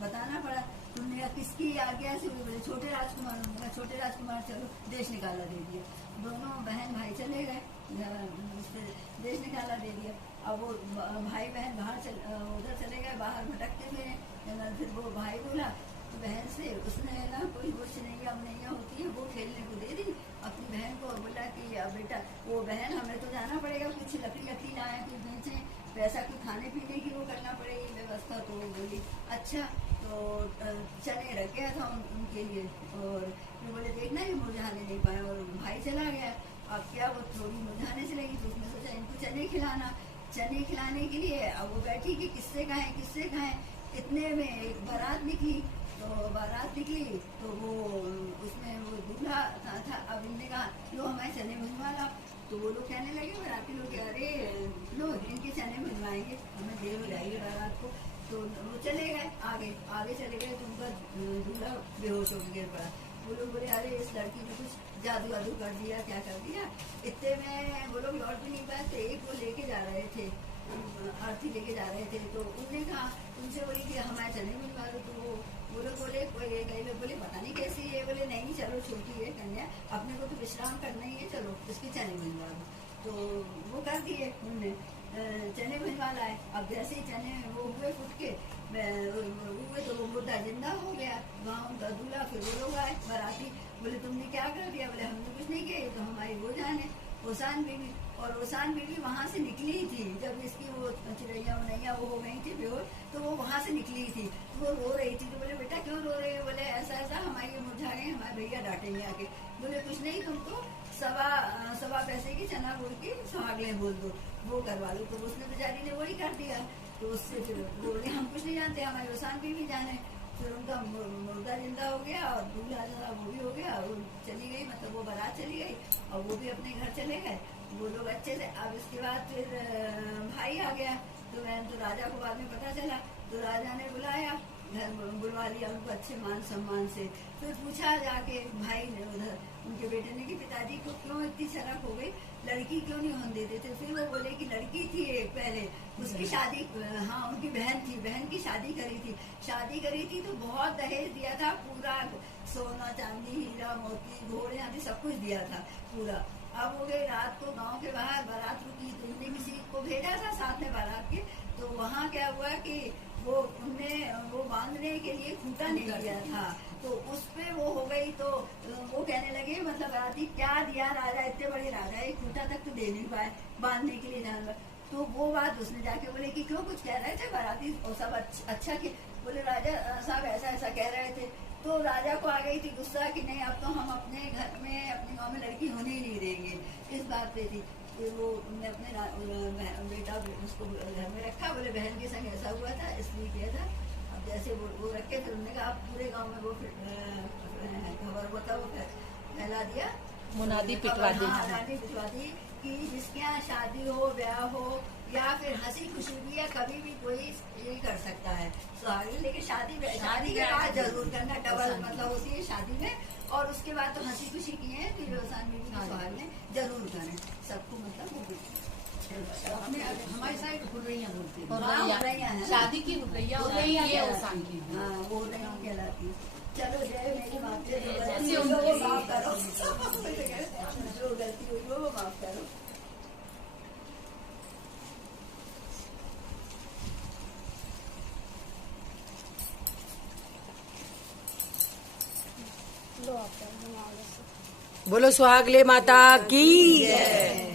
बताना पड़ा। तुमने कहा किसकी आज्ञा से हुई? बोले छोटे राजकुमार। उन्होंने कहा छोटे राजकुमार चलो देश निकाला दे दिया। दोनों बहन भाई चले गए, देश निकाला दे दिया। अब वो भाई बहन उधर चले गए, बाहर भटकते हुए। फिर वो भाई बोला तो बहन से, उसने ना कोई वो चिनैया उनैया होती है वो खेलने को दे दी अपनी बहन को। बोला कि अब बेटा वो बहन हमें तो जाना पड़ेगा, कुछ लकड़ी लाए, कुछ बेचे, पैसा कुछ खाने पीने की वो करना पड़ेगी व्यवस्था। तो वो बोली अच्छा। तो चने रख गया था उनके लिए, और वो बोले देखना ये मुरझाने नहीं पाए, और भाई चला गया। अब क्या वो थोड़ी मुरझाने से लगी तो उसने सोचा इनको चने खिलाना। चने खिलाने के लिए अब वो बैठी कि किससे खाएं। इतने में एक बारात निकली। तो बारात निकली तो वो उसमें वो दूल्हा था। अब इनने कहा लो हमारे चने भिजवा ला। तो वो लोग कहने लगे बाराती लोग, अरे लो इनके चने भिजवाएंगे, हमें देर हो जाएगी बारात को। तो वो चले गए आगे चले गए। तो उनका दूल्हा बेहोश हो गिर पड़ा। वो लोग बोले अरे इस लड़की ने कुछ जादू वादू कर दिया, क्या कर दिया। इतने में वो लोग लौट भी नहीं पाए। तो एक वो लेके जा रहे थे, आरती लेके जा रहे थे। तो उनने कहा उनसे बोली कि हमारे चने भिजवा दो। तो वो लोग बोले, कई लोग बोले पता नहीं कैसी है। बोले नहीं चलो छोटी है कन्या, अपने को तो विश्राम करना ही है, चलो इसके चने भिजवा दो। तो वो कर दिए उनने, चने भिजवा लाए। अब जैसे ही चने वो हुए फुट के हुए तो वो मुर्दा जिंदा हो गया। वहाँ उनका दूल्हा, फिर वो लोग आए बाराती। बोले तुमने क्या कर दिया? बोले हमने कुछ नहीं किया, तो हमारी वो जान है ओसान बीवी। और ओसान बीवी वहाँ से निकली ही थी जब इसकी वो चिड़ैया उनैया वो हो गई थी बेहोश। तो वो वहाँ से निकली थी, वो रो रही थी। तो बोले बेटा क्यों रो रही है? बोले ऐसा हमारी ये मुरझा गए, हमारे भैया डांटेंगे आके। बोले कुछ नहीं, तुमको सवा पैसे की चना गुड़ की सुहागले बोल दो, वो करवा लो। तो उसने बेचारी ने वही कर दिया। तो उससे फिर बोले हम कुछ नहीं जानते, हमारे ओसान बीवी जाने। फिर उनका मुर्दा जिंदा हो गया और दूल्हा जरा वो भी हो गया। वो चली गई, मतलब वो बारात चली गई और वो भी अपने घर चले गए, वो लोग अच्छे से। अब इसके बाद फिर भाई आ गया। तो राजा को बाद में पता चला। तो राजा ने बुलाया, घर बुलवा लिया उनको अच्छे मान सम्मान से। फिर पूछा जाके भाई ने उधर उनके बेटे ने कि पिताजी को क्यों इतनी शरक हो गई, लड़की क्यों नहीं होने देते थे? फिर वो बोले कि लड़की थी एक पहले, उसकी शादी, हाँ उनकी बहन थी, बहन की शादी करी थी तो बहुत दहेज दिया था, पूरा सोना चांदी हीरा मोती घोड़े आदि सब कुछ दिया था पूरा। अब हो गई रात को गांव के बाहर बारात रुकी, तो उनने किसी को भेजा था साथ में बारात के। तो वहाँ क्या हुआ कि उनने वो बांधने के लिए खूंटा नहीं दिया था, तो उस पे वो हो गई। तो वो कहने लगे मतलब बाराती क्या दिया राजा, इतने बड़े राजा एक खूंटा तक तो दे नहीं पाए बांधने के लिए जानवर। तो वो बात उसने जाके बोले कि क्यों कुछ कह रहे थे बाराती और सब अच्छा कि बोले राजा साहब ऐसा कह रहे थे। तो राजा को आ गई थी गुस्सा कि नहीं अब तो हम अपने घर में अपने गांव में लड़की होने ही नहीं देंगे, इस बात पे थी। फिर वो उन्होंने अपने बेटा उसको घर में रखा। बोले बहन के संग ऐसा हुआ था इसलिए किया था। अब जैसे वो रखे फिर उन्होंने कहा पूरे गांव में वो खबर होता वो फैला दिया, मुनादी पिटवा दी कि जिसके यहाँ शादी हो, ब्याह हो या फिर हंसी खुशी भी है, कभी भी कोई ये कर सकता है सुहागन। लेकिन शादी के बाद जरूर करना, डबल मतलब होती है शादी में। और उसके बाद तो हंसी खुशी की है फिर रोजान बीवी की सुहागन जरूर करें सबको, मतलब वो हमारी साइड हुर्रैया बोलते हैं, शादी की हुर्रैया वो नहीं कहलाती। चलो जय मेरी माता, जो माफ करो, जो गलती हुई वो माफ करो। बोलो सुहागले माता की जय।